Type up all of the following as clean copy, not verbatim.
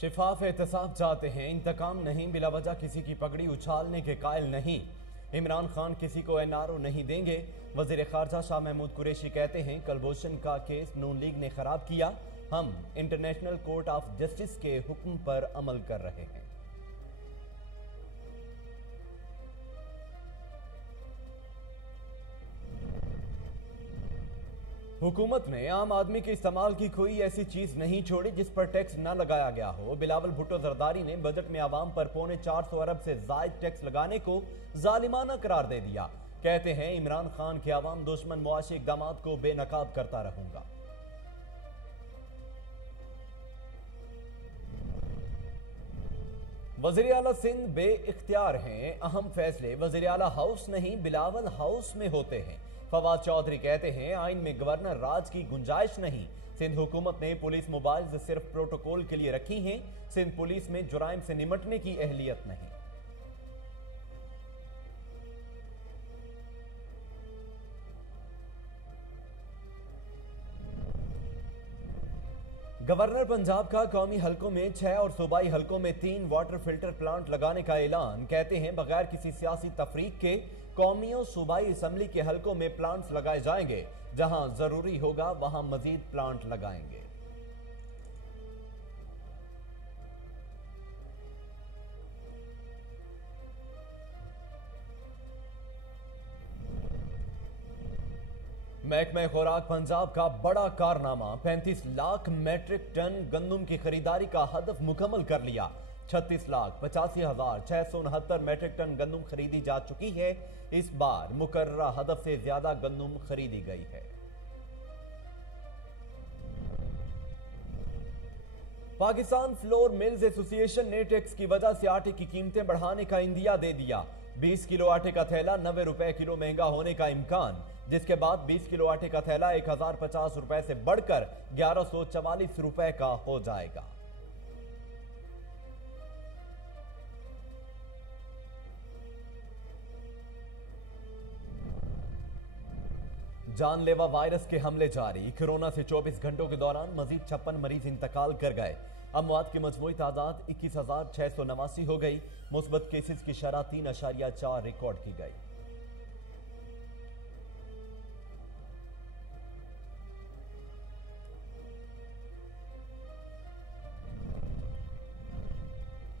शिफाफ एहतसाब चाहते हैं, इंतकाम नहीं, बिला वजह किसी की पगड़ी उछालने के कायल नहीं। इमरान खान किसी को एनआरओ नहीं देंगे। वजीर खारजा शाह महमूद कुरैशी कहते हैं, कलभूषण का केस नून लीग ने खराब किया, हम इंटरनेशनल कोर्ट ऑफ जस्टिस के हुक्म पर अमल कर रहे हैं। हुकूमत ने आम आदमी के इस्तेमाल की कोई ऐसी चीज नहीं छोड़ी जिस पर टैक्स न लगाया गया हो। बिलावल भुट्टो जरदारी ने बजट में आवाम पर पौने 400 अरब से जायद टैक्स लगाने को जालिमाना करार दे दिया। कहते हैं, इमरान खान के आवाम दुश्मन मुआशी इकदाम को बेनकाब करता रहूंगा। वजीर आला सिंध बेइख्तियार हैं, अहम फैसले वजीर आला हाउस नहीं बिलावल हाउस में होते हैं। फवाद चौधरी कहते हैं, आइन में गवर्नर राज की गुंजाइश नहीं। सिंध हुकूमत ने पुलिस मोबाइल सिर्फ प्रोटोकॉल के लिए रखी हैं। सिंध पुलिस में जुराइम से निमटने की अहलियत नहीं। गवर्नर पंजाब का कौमी हलकों में 6 और सूबाई हलकों में 3 वाटर फिल्टर प्लांट लगाने का ऐलान। कहते हैं, बगैर किसी सियासी तफरीक के कौमी और सूबाई असम्बली के हलकों में प्लांट्स लगाए जाएंगे। जहां जरूरी होगा वहां मजीद प्लांट लगाएंगे। महकमा खुराक पंजाब का बड़ा कारनामा, 35 लाख मैट्रिक टन गंदम की खरीदारी का हदफ मुकम्मल कर लिया। 36,85,669 मैट्रिक टन गंदम खरीदी जा चुकी है। इस बार मुकर्ररा हदफ से ज्यादा गंदम खरीदी गई है। पाकिस्तान फ्लोर मिल्स एसोसिएशन ने टैक्स की वजह से आटे की कीमतें बढ़ाने का इंदिया दे दिया। 20 किलो आटे का थैला 90 रुपए किलो महंगा होने का इम्कान, जिसके बाद 20 किलो आटे का थैला 1050 रुपए से बढ़कर 1144 रुपए का हो जाएगा। जानलेवा वायरस के हमले जारी, कोरोना से 24 घंटों के दौरान मजीद 56 मरीज इंतकाल कर गए। अमवात की मजमूई तादाद 21,689 हो गई। मुस्बत केसेस की शरह 3.4 रिकॉर्ड की गई।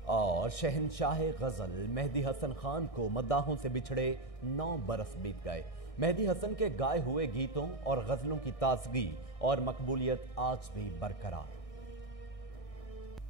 और शहनशाह गजल मेहदी हसन खान को मद्दाहों से बिछड़े 9 बरस बीत गए। मेहदी हसन के गाए हुए गीतों और गजलों की ताजगी और मकबूलियत आज भी बरकरार।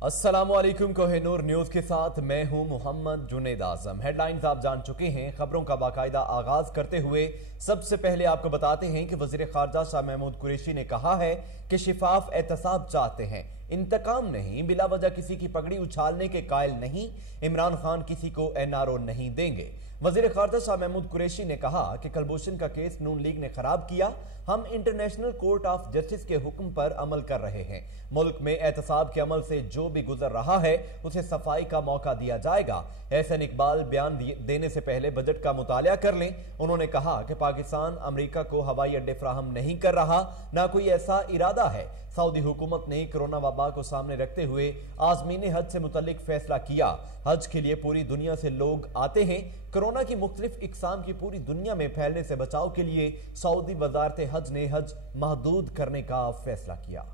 अस्सलामुअलैकुम, कोहिनूर न्यूज के साथ मैं हूं मोहम्मद जुनेद आजम। हेडलाइंस आप जान चुके हैं। खबरों का बाकायदा आगाज करते हुए सबसे पहले आपको बताते हैं कि वजीर खारजा शाह महमूद कुरैशी ने कहा है कि शिफाफ एहतसाब चाहते हैं, इंतकाम नहीं, बिला वजह किसी की पगड़ी उछालने के कायल नहीं। इमरान खान किसी को एनआरओ नहीं देंगे। वजीर खारजा शाह महमूद कुरैशी ने कहा कि कलभूषण का केस नून लीग ने खराब किया, हम इंटरनेशनल कोर्ट ऑफ जस्टिस के हुक्म पर अमल कर रहे हैं। मुल्क में एहतसाब के अमल से जो भी गुजर रहा है उसे सफाई का मौका दिया जाएगा। एहसन इकबाल बयान देने से पहले बजट का मुतालिया कर लें। उन्होंने कहा कि पाकिस्तान अमेरिका को हवाई अड्डे फ्राहम नहीं कर रहा, ना कोई ऐसा इरादा है। सऊदी हुकूमत ने कोरोना वबा को सामने रखते हुए आज़मीन हज से मुतल्लिक फैसला किया। हज के लिए पूरी दुनिया से लोग आते हैं। कोरोना की मुख्तलिफ इकसाम की पूरी दुनिया में फैलने से बचाव के लिए सऊदी वजारत हज ने हज महदूद करने का फैसला किया।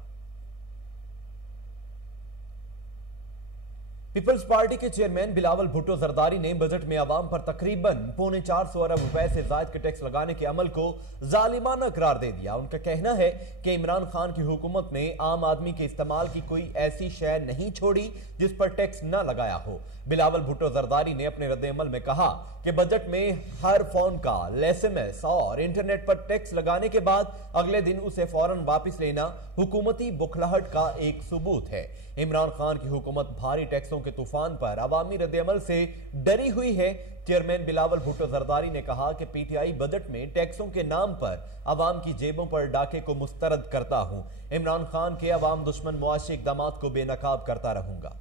पीपल्स पार्टी के चेयरमैन बिलावल भुट्टो जरदारी ने बजट में आवाम पर तकरीबन पौने 400 अरब रुपए से जायद के टैक्स लगाने के अमल को जालिमाना करार दे दिया। उनका कहना है कि इमरान खान की हुकूमत ने आम आदमी के इस्तेमाल की कोई ऐसी शय नहीं छोड़ी जिस पर टैक्स न लगाया हो। बिलावल भुट्टो जरदारी ने अपने रद्द-ए-अमल में कहा कि बजट में हर फोन कॉल, एसएमएस और इंटरनेट पर टैक्स लगाने के बाद अगले दिन उसे फौरन वापस लेना हुकूमती बुखलाहट का एक सबूत है। इमरान खान की हुकूमत भारी टैक्सों के तूफान पर अवामी रद्द-ए-अमल से डरी हुई है। चेयरमैन बिलावल भुट्टो जरदारी ने कहा कि पीटीआई बजट में टैक्सों के नाम पर अवाम की जेबों पर डाके को मुस्तरद करता हूं। इमरान खान के अवाम दुश्मन मुआशी इकदाम को बेनकाब करता रहूंगा।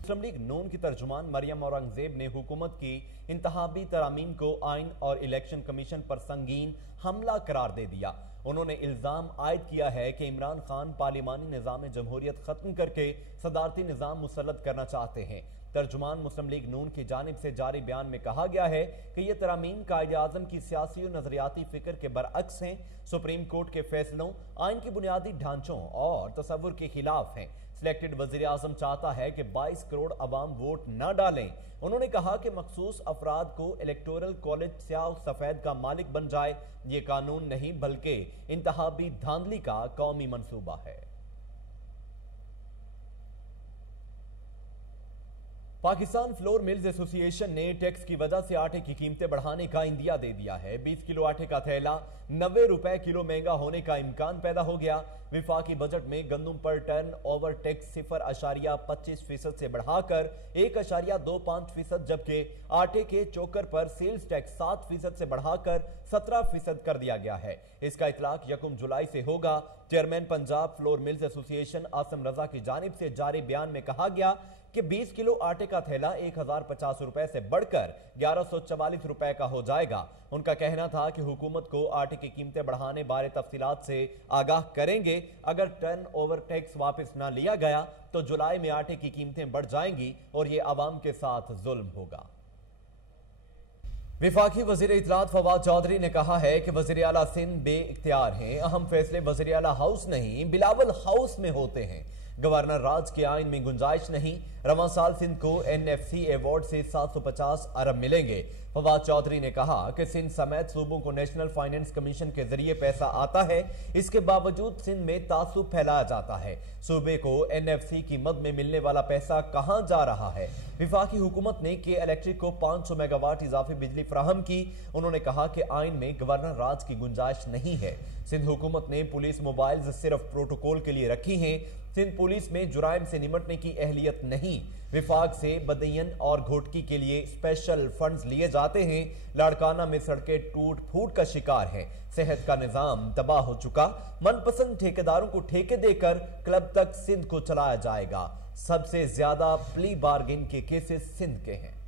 मुस्लिम लीग नून की तर्जुमान मरियम औरंगजेब ने हुकूमत की इंतहाबी तरामीम को आइन और इलेक्शन कमीशन पर संगीन हमला करार दे दिया। उन्होंने इल्जाम आयद किया है कि इमरान खान पार्लिमानी निजाम जमहूरियत खत्म करके सदारती निजाम मुसल्लत करना चाहते हैं। तर्जुमान मुस्लिम लीग नून की जानिब से जारी बयान में कहा गया है कि यह तरामीम कायदे आजम की सियासी और नजरियाती फिक्र के बरअक्स हैं, सुप्रीम कोर्ट के फैसलों, आइन की बुनियादी ढांचों और तसव्वुर के खिलाफ हैं। सिलेक्टेड वजीर आजम चाहता है कि 22 करोड़ अवाम वोट न डालें। उन्होंने कहा कि मखसूस अफराद को इलेक्टोरल कॉलेज स्याह सफेद का मालिक बन जाए, ये कानून नहीं बल्कि इंतहाबी धांधली का कौमी मंसूबा है। पाकिस्तान फ्लोर मिल्स एसोसिएशन ने टैक्स की वजह से आटे की कीमतें बढ़ाने का इंदिया दे दिया है। 20 किलो आटे का थैला 90 रुपए किलो महंगा होने का इम्कान पैदा हो गया। विफाकी बजट में गंदुम पर टर्न ओवर टैक्स 0.25% से बढ़ाकर 1.25% जबकि आटे के चोकर पर सेल्स टैक्स 7% से बढ़ाकर 17% कर दिया गया है। इसका इतलाक 1 जुलाई से होगा। Chairman Punjab flour mills association Asim Raza की जानिब से जारी बयान में कहा गया कि 20 किलो आटे का थैला 1050 रुपए से बढ़कर 1144 रुपए का हो जाएगा। उनका कहना था कि हुकूमत को आटे की कीमतें बढ़ाने बारे तफसीलात से आगाह करेंगे। अगर टर्न ओवर टैक्स वापस ना लिया गया तो जुलाई में आटे की कीमतें बढ़ जाएंगी और यह आवाम के साथ जुल्म होगा। विफाकी वजीर इत्तलात फवाद चौधरी ने कहा है कि वजीर आला सिंध बेइख्तियार हैं। अहम फैसले वजीर आला हाउस नहीं बिलावल हाउस में होते हैं। गवर्नर राज के आइन में गुंजाइश नहीं। रवां साल सिंध को NFC अवार्ड से 750 अरब मिलेंगे। फवाद चौधरी ने कहा कि सिंध समेत सूबों को नेशनल फाइनेंस कमीशन के जरिए पैसा आता है, इसके बावजूद सिंध में तासुब फैलाया जाता है। सूबे को NFC की मद में मिलने वाला पैसा कहां जा रहा है। विफाकी हुकूमत ने के इलेक्ट्रिक को 500 मेगावाट इजाफी बिजली फराहम की। उन्होंने कहा कि आइन में गवर्नर राज की गुंजाइश नहीं है। सिंध हुकूमत ने पुलिस मोबाइल सिर्फ प्रोटोकॉल के लिए रखी हैं। सिंध पुलिस में जुराइम से निपटने की अहलियत नहीं। विफाक से बदयन और घोटकी के लिए स्पेशल फंड्स लिए जाते हैं। लाड़काना में सड़कें टूट फूट का शिकार हैं। सेहत का निजाम तबाह हो चुका। मनपसंद ठेकेदारों को ठेके देकर क्लब तक सिंध को चलाया जाएगा। सबसे ज्यादा प्ली बार्गेन के केसेस सिंध के हैं।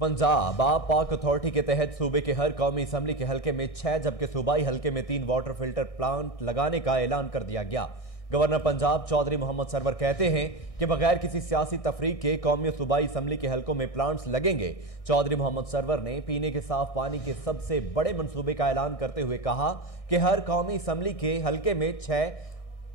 पंजाब आप पाक अथॉरिटी के तहत सूबे के हर कौमी असम्बली के हल्के में 6 जबकि सूबाई हल्के में 3 वाटर फिल्टर प्लांट लगाने का ऐलान कर दिया गया। गवर्नर पंजाब चौधरी मोहम्मद सरवर कहते हैं कि बगैर किसी सियासी तफरीक के कौमी और सूबाई असम्बली के हल्कों में प्लांट्स लगेंगे। चौधरी मोहम्मद सरवर ने पीने के साफ पानी के सबसे बड़े मंसूबे का ऐलान करते हुए कहा कि हर कौमी असम्बली के हल्के में 6,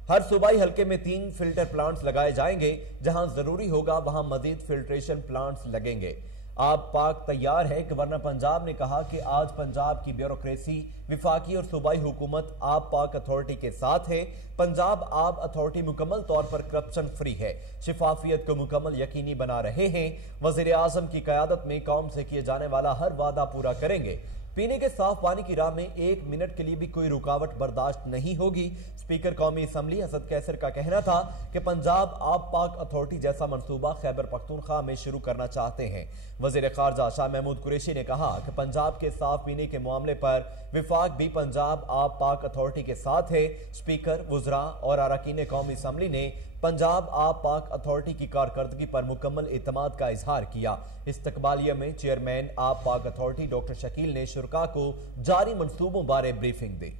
हर सूबाई हल्के में 3 फिल्टर प्लांट्स लगाए जाएंगे। जहां जरूरी होगा वहां मजीद फिल्ट्रेशन प्लांट्स लगेंगे। आप पाक तैयार है। गवर्नर पंजाब ने कहा कि आज पंजाब की ब्यूरोक्रेसी विफाकी और सूबाई हुकूमत आप पाक अथॉरिटी के साथ है। पंजाब आप अथॉरिटी मुकम्मल तौर पर करप्शन फ्री है, शिफाफियत को मुकम्मल यकीनी बना रहे हैं। वजीर आजम की क़यादत में कौम से किए जाने वाला हर वादा पूरा करेंगे। पीने के साफ पानी की राह में 1 मिनट के लिए भी कोई रुकावट बर्दाश्त नहीं होगी। स्पीकर कौमी असम्बली हसन कैसर का कहना था कि पंजाब आप पाक अथॉरिटी जैसा मंसूबा खैबर पख्तूनख्वा में शुरू करना चाहते हैं। वजीर खारजा शाह महमूद कुरैशी ने कहा कि पंजाब के साफ पीने के मामले पर विफाक भी पंजाब आप पाक अथॉरिटी के साथ है। स्पीकर, वुज़रा और अरकान कौमी असम्बली ने पंजाब आप पाक अथॉरिटी की कारकर्दगी पर मुकम्मल एतमाद का इजहार किया। इस्तकबालिया में चेयरमैन आप पाक अथॉरिटी डॉक्टर शकील ने शुरका को जारी मंसूबों बारे ब्रीफिंग दी।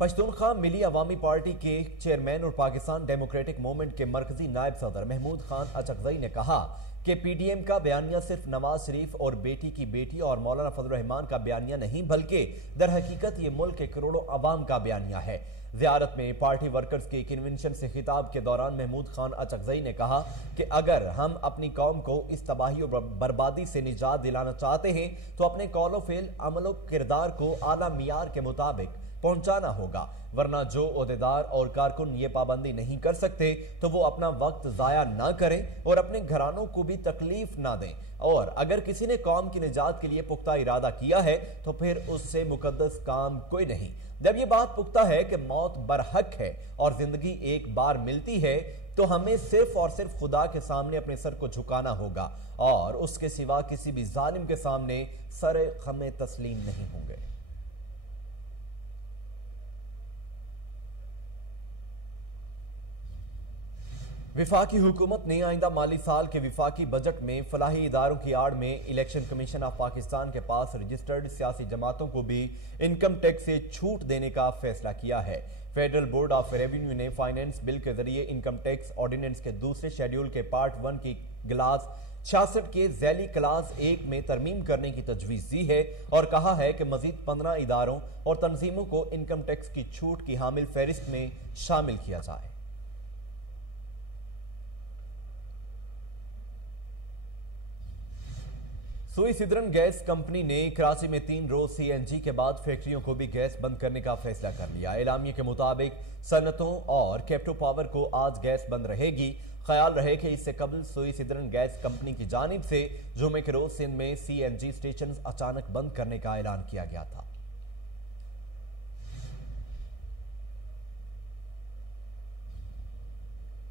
पश्तूनख्वा मिली अवामी पार्टी के चेयरमैन और पाकिस्तान डेमोक्रेटिक मूवमेंट के मरकजी नायब सदर महमूद खान अचकजई ने कहा कि PDM का बयानिया सिर्फ नवाज शरीफ और बेटी की बेटी और मौलाना फजल रहमान का बयानिया नहीं बल्कि दर हकीकत ये मुल्क के करोड़ों अवाम का बयानिया है। ज़ियारत में पार्टी वर्कर्स के कन्वेंशन से खिताब के दौरान महमूद खान अचकजई ने कहा कि अगर हम अपनी कौम को इस तबाही और बर्बादी से निजात दिलाना चाहते हैं तो अपने कौलो फेल अमलो किरदार को आला मियार के मुताबिक पहुंचाना होगा, वरना जो ओहदेदार और कारकुन ये पाबंदी नहीं कर सकते तो वो अपना वक्त जाया ना करें और अपने घरानों को भी तकलीफ ना दें। और अगर किसी ने कौम की निजात के लिए पुख्ता इरादा किया है तो फिर उससे मुकद्दस काम कोई नहीं। जब ये बात पुख्ता है कि मौत बरहक है और जिंदगी एक बार मिलती है तो हमें सिर्फ और सिर्फ खुदा के सामने अपने सर को झुकाना होगा और उसके सिवा किसी भी जालिम के सामने सर खमे तस्लीम नहीं होंगे। विफाकी हुकूमत ने आइंदा माली साल के विफाकी बजट में फलाही इदारों की आड़ में इलेक्शन कमीशन ऑफ पाकिस्तान के पास रजिस्टर्ड सियासी जमातों को भी इनकम टैक्स से छूट देने का फैसला किया है। फेडरल बोर्ड ऑफ रेवेन्यू ने फाइनेंस बिल के जरिए इनकम टैक्स ऑर्डिनेंस के दूसरे शेड्यूल के पार्ट 1 की क्लास 66 के झैली क्लास 1 में तरमीम करने की तजवीज दी है और कहा है कि मजीद 15 इदारों और तंजीमों को इनकम टैक्स की छूट की हामिल फहरिस्त में शामिल किया जाए। सुई सिद्रन गैस कंपनी ने कराची में 3 रोज सीएनजी के बाद फैक्ट्रियों को भी गैस बंद करने का फैसला कर लिया। एलामिया के मुताबिक सनतों और कैप्टो पावर को आज गैस बंद रहेगी। ख्याल रहे कि इससे कबल सुई सिद्रन गैस कंपनी की जानिब से जुमे के रोज सिंध में सीएनजी स्टेशन अचानक बंद करने का ऐलान किया गया था।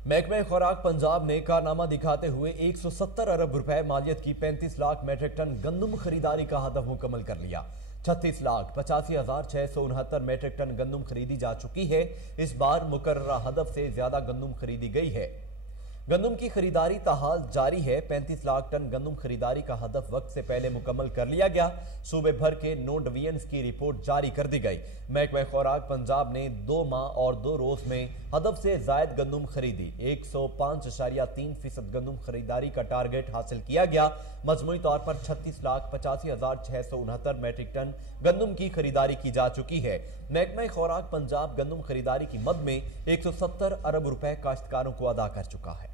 महकमा खुराक पंजाब ने कारनामा दिखाते हुए 170 अरब रुपए मालियत की 35 लाख मैट्रिक टन गंदम खरीदारी का हदफ मुकम्मल कर लिया। 36,85,669 मैट्रिक टन गंदम खरीदी जा चुकी है। इस बार मुकर्ररा हदफ से ज्यादा गंदम खरीदी गई है। गंदम की खरीदारी ताहाल जारी है। 35 लाख टन गंदम खरीदारी का हदफ वक्त से पहले मुकम्मल कर लिया गया। सूबे भर के 9 डिवीजन्स की रिपोर्ट जारी कर दी गई। महकमा खुराक पंजाब ने 2 माह और 2 रोज में हदफ से जायद गंदम खरीदी। 105.3% गंदम खरीदारी का टारगेट हासिल किया गया। मजमूई तौर पर 36,85,669 मैट्रिक टन गंदम की खरीदारी की जा चुकी है। महकमा खुराक पंजाब गंदम खरीदारी की मद में 170 अरब रुपए काश्तकारों को अदा कर चुका है।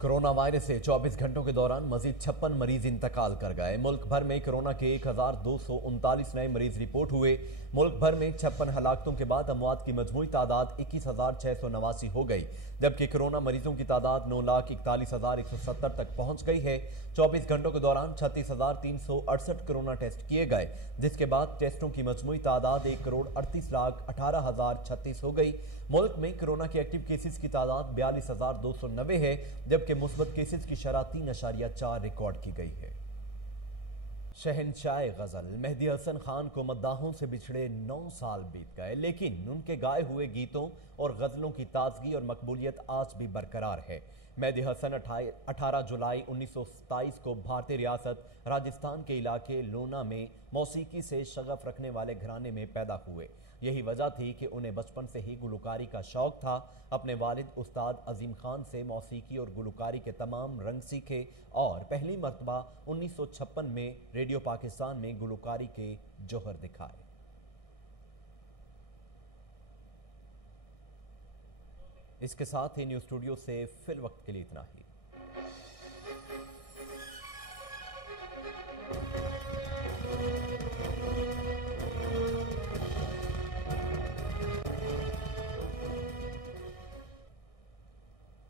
कोरोना वायरस से 24 घंटों के दौरान मजीद 56 मरीज इंतकाल कर गए। मुल्क भर में कोरोना के 1239 नए मरीज रिपोर्ट हुए। मुल्क भर में 56 हलाकतों के बाद अमवात की मजमूई तादाद 21,689 हो गई, जबकि कोरोना मरीजों की तादाद 9,41,170 तक पहुंच गई है। 24 घंटों के दौरान 36,368 कोरोना टेस्ट किए गए, जिसके बाद टेस्टों की मजमूई तादाद 1,38,18,036 हो गई। मुल्क में कोरोना के एक्टिव केसेस की तादाद 42,290 है, जबकि मुस्बत केसेस की शरह 3.4 रिकॉर्ड की गई है। शहनशाह गजल मेहदी हसन खान को मद्दाहों से बिछड़े 9 साल बीत गए, लेकिन उनके गाए हुए गीतों और गजलों की ताजगी और मकबूलियत आज भी बरकरार है। मेहदी हसन 18 जुलाई 1927 को भारतीय रियासत राजस्थान के इलाके लूना में मौसीकी से शगफ रखने वाले घराने में पैदा हुए। यही वजह थी कि उन्हें बचपन से ही गुलकारी का शौक था। अपने वालिद उस्ताद अजीम खान से मौसीकी और गुलकारी के तमाम रंग सीखे और पहली मर्तबा 1956 में रेडियो पाकिस्तान में गुलकारी के जौहर दिखाए। इसके साथ ही न्यूज स्टूडियो से फिल वक्त के लिए इतना ही।